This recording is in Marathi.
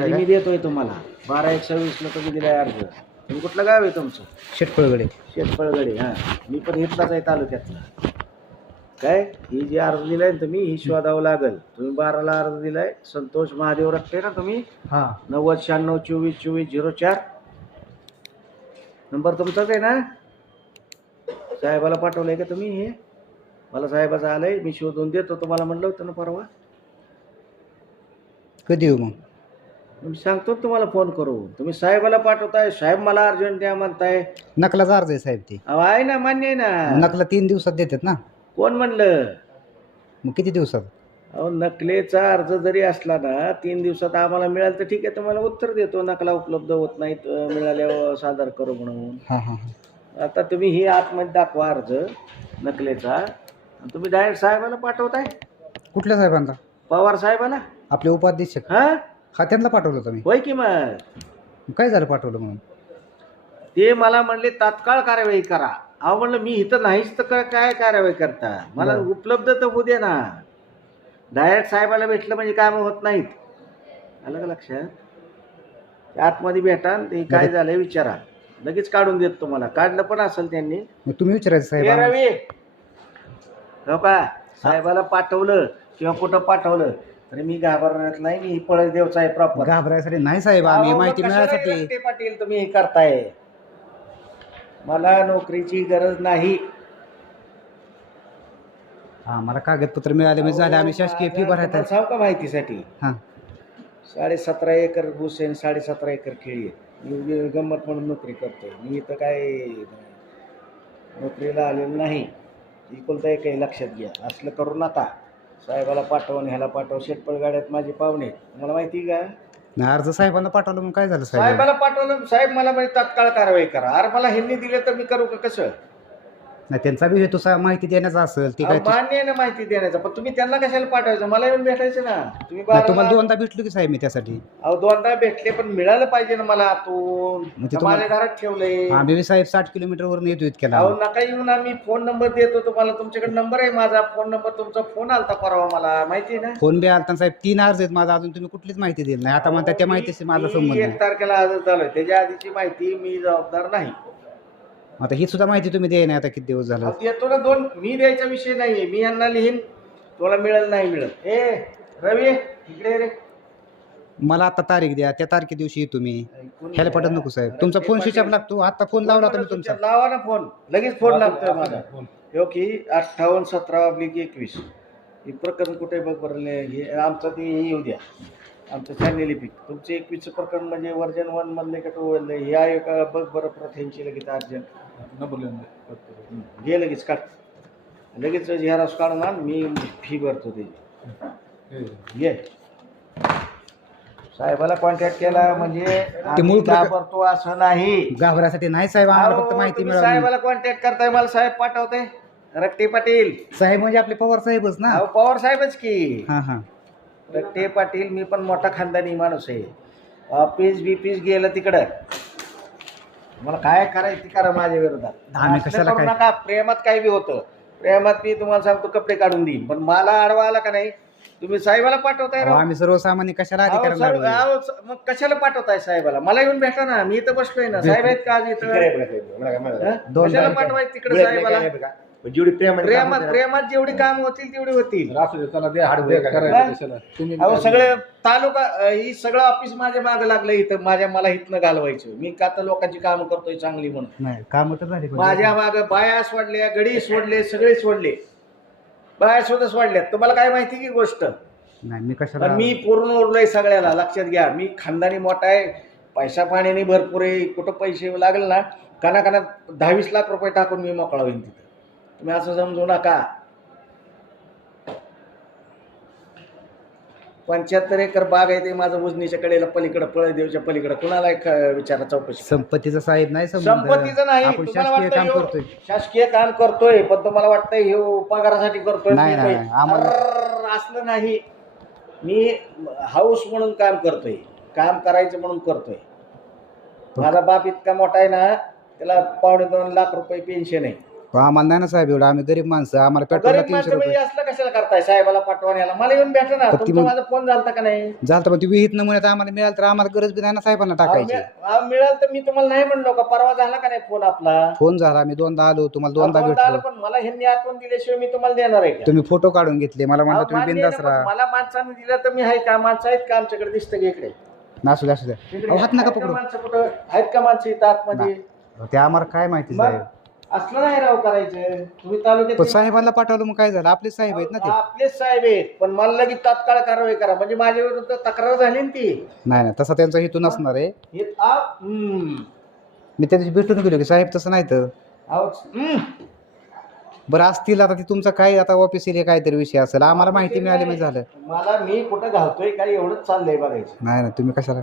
तरी मी देतोय तुम्हाला 12/126 ला तुम्ही दिलाय अर्ज. तुम्ही कुठलं गाव आहे तुमचं? शेटपळगडे. शेतपळगडे. हां, मी पण इथलाच आहे तालुक्यातला. काय ही जी अर्ज दिलाय ना तुम्ही ही शोधावं लागल. तुम्ही 12ला अर्ज दिलाय. संतोष महादेव रट्टे ना तुम्ही? हां 9096242404 नंबर तुमचाच आहे ना? साहेबाला पाठवलंय का तुम्ही हे? मला साहेबाचं आलंय, मी शोधून देतो तुम्हाला म्हणलं होतं ना परवा. कधी येऊ मग? मी सांगतो तुम्हाला फोन करून. तुम्ही साहेबाला पाठवताय, साहेब मला अर्जंट द्या म्हणताय. नकलाचा अर्ज आहे साहेब ते. अहो आहे ना, मान्य आहे ना. नकला 3 दिवसात देतात ना. कोण म्हणलं? मग किती दिवसात? अहो नकलेचा अर्ज जरी असला ना 3 दिवसात आम्हाला मिळालं तर ठीक आहे, तुम्हाला उत्तर देतो. नकला उपलब्ध होत नाहीत, मिळाल्यावर सादर करू म्हणून. हां हां हां. आता तुम्ही ही आतमध्ये दाखवा अर्ज नकलेचा. आणि तुम्ही डायरेक्ट साहेबाला पाठवताय? कुठल्या साहेबांना? पवार साहेबाला. आपले उपाध्यक्ष. हां हा त्यांना पाठवलं तुम्ही? होय की मग. काय झालं पाठवलं म्हणून? ते मला म्हणले तात्काळ कार्यवाही करा. अहो म्हणलं मी इथं नाहीच तर काय कार्यवाही करता? मला उपलब्ध तर होऊ दे ना. डायरेक्ट साहेबाला भेटलं म्हणजे कामं होत नाहीत. आलं का लक्षात? ते आतमध्ये भेटा, ते काय झालंय विचारा, लगेच काढून देत तुम्हाला. काढलं पण असेल त्यांनी. मग तुम्ही विचारायचं साहेब. रवी हो का, साहेबाला पाठवलं किंवा कुठं पाठवलं तरी मी घाबरण्यात नाही. मी पळसदेवचा आहे प्रॉपर. घाबरायसाठी नाही साहेब, आम्ही माहिती मिळायसाठी. पाटील तुम्ही हे करताय. मला नोकरीची गरज नाही. हां मला कागदपत्र मिळाले म्हणजे झाले. आम्ही शासकीय फी भरायला. सांग का माहितीसाठी? हां 17.5 एकर ऊस आहे, 17.5 एकर केळी आहे. मी गंमत म्हणून नोकरी करतोय. मी इथं काय नोकरीला आलेलो नाही. एकुलता एक आहे, लक्षात घ्या. असलं करू नका. साहेबाला पाठवून ह्याला पाठव. शेटपळगाड्यात माझे पाहुणे, तुम्हाला माहिती का? नाही अर्ज साहेबांना पाठवलं मग काय झालं साहेब? साहेबाला पाठवलं, साहेब मला म्हणजे तात्काळ कारवाई करा. अरे मला ह्यांनी दिले तर मी करू का कसं? नाही त्यांचा बी हेतू माहिती देण्याचा असेल ती काय. मान्य आहे ना माहिती देण्याचा, पण तुम्ही त्यांना कशाला पाठवायचं? मला येऊन भेटायचं ना. तुम्ही तुम्हाला दोनदा भेटलो की साहेब मी त्यासाठी. अहो दोनदा भेटले पण मिळालं पाहिजे ना मला. आतून म्हणजे माझ्या घरात ठेवलंय. आम्ही साहेब 60 किलोमीटरवरून येतो इतक्याला. अहो नका येऊन, आम्ही फोन नंबर देतो तुम्हाला. तुमच्याकडे नंबर आहे माझा, फोन नंबर. तुमचा फोन आलता परवा, मला माहिती आहे ना. फोन बी आलता साहेब. 3 अर्ज आहेत माझा, अजून तुम्ही कुठलीच माहिती दिली नाही. आता म्हणता त्या माहितीशी माझा संबंध नाही. 1 तारखेला आज झालोय, त्याच्या आधीची माहिती मी जबाबदार नाही. आता ही सुद्धा माहिती तुम्ही द्याय नाही. आता किती दिवस झालं? देतो ना. मी द्यायचा विषय नाहीये. मी यांना लिहीन, तुला मिळेल नाही मिळेल. ए रवी इकडे रे. मला आता तारीख द्या, त्या तारखे दिवशी तुम्ही ह्याला पटत नको साहेब. तुमचा फोन स्विच ऑफ लागतो. आता फोन लावला तुम्ही तुमचा. लावा ना फोन, लगेच फोन लागतोय माझा. हो की 5817/21 हे प्रकरण कुठे बघ बरं. हे आमचं ते येऊ द्या, आमचं चॅनेल पीक. तुमचं 21चं प्रकरण म्हणजे वर्जन 1 मधले का 2 मधले हे आहे का बघ बरं. प्रथेंची लगेच अर्जंट घे, लगेच काढ. लगेच झेरॉक्स काढून आण, मी फी भरतो त्याची. घे. साहेबाला कॉन्टॅक्ट केला म्हणजे मूळ घाबरतो असं नाही. घाबरासाठी नाही साहेब, आम्हाला फक्त माहिती तुम्ही मिळाली. साहेबाला कॉन्टॅक्ट करताय, मला साहेब पाठवते. रट्टे पाटील साहेब म्हणजे आपले पवार साहेबच ना. अहो पवार साहेबच की. हां हां रट्टे पाटील. मी पण मोठा खानदानी माणूस आहे. ऑफिस बिपीस गेलं तिकडं, मला काय करायचं करा माझ्या विरोधात. आम्ही कशाला काय. नका. प्रेमात काही बी होतं. प्रेमात मी तुम्हाला सांगतो कपडे काढून देईन, पण मला आडवा आला का नाही तुम्ही साहेबाला पाठवताय. आम्ही सर्वसामान्य कशाला अधिकार. मग कशाला पाठवताय साहेबाला? मला येऊन भेटा ना. मी इथं बसलोय ना. साहेब आहेत का आज इथं? कशाला पाठवायचं तिकडे साहेबाला? जेवढी प्रेमात जेवढी काम होतील तेवढी होतील. अहो सगळे तालुका ही सगळं ऑफिस माझ्या मागे लागलं इथं. मला इथनं घालवायचं. मी का तर लोकांची काम करतोय चांगली म्हणून. नाही काम तर झाली. माझ्या मागे बाया सोडल्या, गडी सोडले, सगळे सोडले. बाया सुद्धा सोडल्यात. तुम्हाला काय माहिती की गोष्ट? नाही मी कशाला. मी पूर्ण उरलोय सगळ्याला, लक्षात घ्या. मी खानदानी मोठा आहे, पैसा पाण्याने भरपूर आहे. कुठं पैसे लागले ना काना 10-20 लाख रुपये टाकून मी मोकळा होईन तिथं. तुम्ही असं समजू नका. 75 एकर बाग आहे ते माझं उजनीच्या कडेला पलीकडे, पळदेवच्या पलीकडे. कुणाला विचारा चौकशी. संपत्तीचा साहेब नाही. संपत्तीचं नाही. आपण तुम्हाला शासकीय काम वाटतं करतोय. शासकीय काम करतोय, पण तुम्हाला वाटतंय हे पगारासाठी करतोय. नाही, नाही, असलं नाही. मी हाऊस म्हणून काम करतोय, काम करायचं म्हणून करतोय. माझा बाप इतका मोठा आहे ना, त्याला 2.25 लाख रुपये पेन्शन आहे. पण आम्हाला नाही ना साहेब एवढं, आम्ही गरीब माणसं, आम्हाला पेट्रोलला गरीब 300 माणसं रुपये म्हणजे असलं कशाला करताय साहेबाला पाठवण्याला? मला येऊन भेटा ना, पण ती तुमचा मग- माझा फोन झालता का नाही? झालं. पण ती विहित नमुन्यात आम्हाला मिळालं तर आम्हाला गरज बी नाही ना साहेबांना टाकायची. मिळाल तर मी तुम्हाला नाही म्हणलो का? परवा झाला का नाही फोन आपला? फोन झाला, मी 2दा आलो, तुम्हाला 2दा दोनदा आलं, भेटलो. पण मला ह्यांनी आठवण दिल्याशिवाय मी तुम्हाला देणार आहे का? तुम्ही फोटो काढून घेतले, मला म्हणलं अहो, तुम्ही मान्य आहे बिंदास ना, पण राहा. मला माणसाने दिलं तर मी आहे का? माणसं आहेत का आमच्याकडे? दिसतं की इकडे? असू द्या, असू द्या. इकडे अहो, हात नका आहेत का पकडू. माणसं? कुठं आहेत का माणसं इथं आतमध्ये? ते आम्हाला काय माहिती मग साहेब. असलं नाही राव करायचं. तुम्ही तालुक्यात पण साहेबांना पाठवलं मग काय झालं, आपले साहेब आहेत ना ते. आपलेच साहेब आहेत, पण मला लगेच तात्काळ कारवाई करा. म्हणजे माझ्या विरुद्ध तक्रार झाली ना ती. नाही नाही, तसा त्यांचा हेतू नसणार आहे. हे मी त्या दिवशी भेटून गेलो की साहेब तसं नाही तर. हम्म. बरं असतील आता, ती तुमचं काय आता ऑफिशियली काहीतरी विषय असेल, आम्हाला माहिती मिळाली म्हणजे झालं. मला मी कुठं घालतोय काय एवढंच चाललंय बघायचं. नाही नाही, तुम्ही कशाला